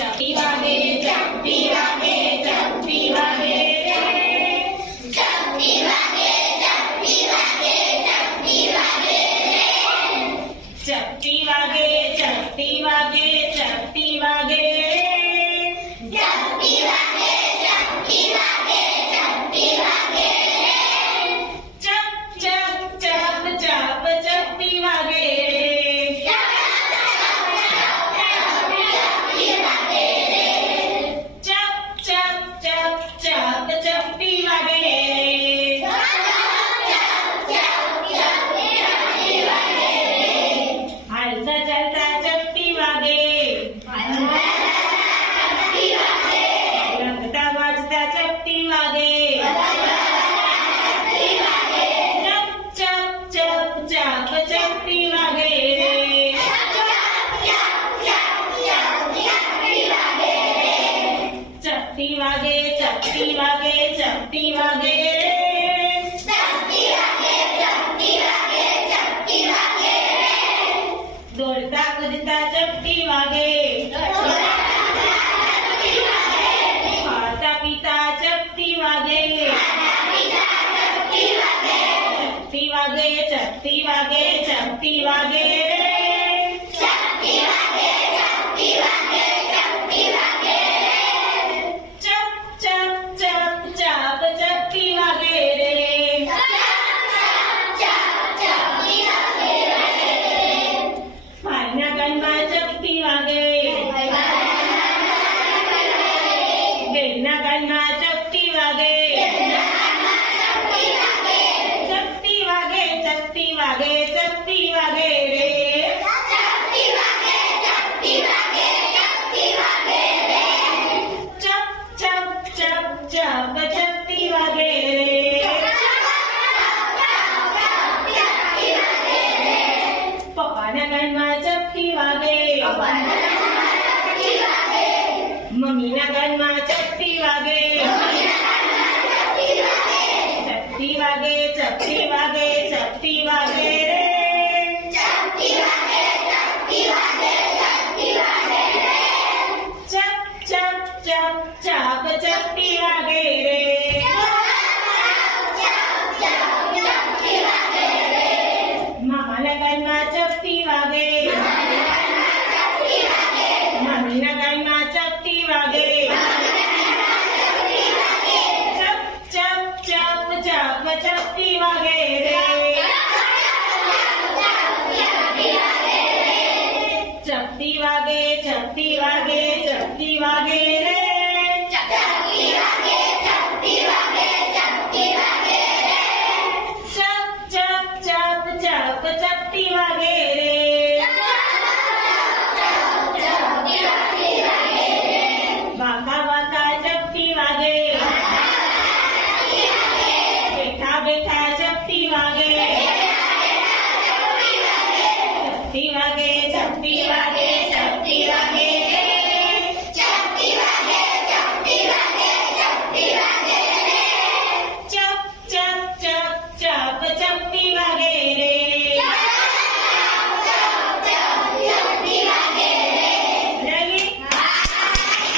चपटी वागे चपटी वागे चपटी वागे रे चपटी वागे चपटी वागे चपटी वागे रे चपटी वागे चपटी वागे चपटी वागे रे चपटी वागे चपटी वागे चपटी वागे रे चप चप चप चप चपटी वागे चपटी वागे चपटी वागे चपटी वागे रे चपटी वागे चपटी वागे चपटी वागे रे दौड़ता कूदता चपटी वागे खाता पीता चपटी वागे चपटी वागे चपटी वागे चपटी वागे रे चपटी वागे चपटी वागे चपटी वागे चपटी वागे रे मायना गणमा चपटी वागे बेना गणमा चपटी वागे चपटी वागे चपटी वागे चपटी वागे रे चपटी वागे चपटी वागे चपटी वागे रे चप चप चप चप चपटी वागे पप्पाना गणमा चपटी वागे मम्मीना गणमा चपटी वागे चपटी वागे चपटी वागे चपटी वागे रे चपटी वागे चपटी वागे चपटी वागे रे चप चप चप चप चपटी वागे रे मामाला गणमा चपटी वागे मम्मीना गणमा चपटी वागे चप चप चप चप चपटी वागे रे चपटी वागे चपटी वागे चपटी वागे रे चपटी वागे चपटी वागे चपटी वागे रे चप चप चप चप चपटी वागे रे वाका वाका चपटी वागे बैठा बैठा चपटी वागे चपटी वागे चपटी वागे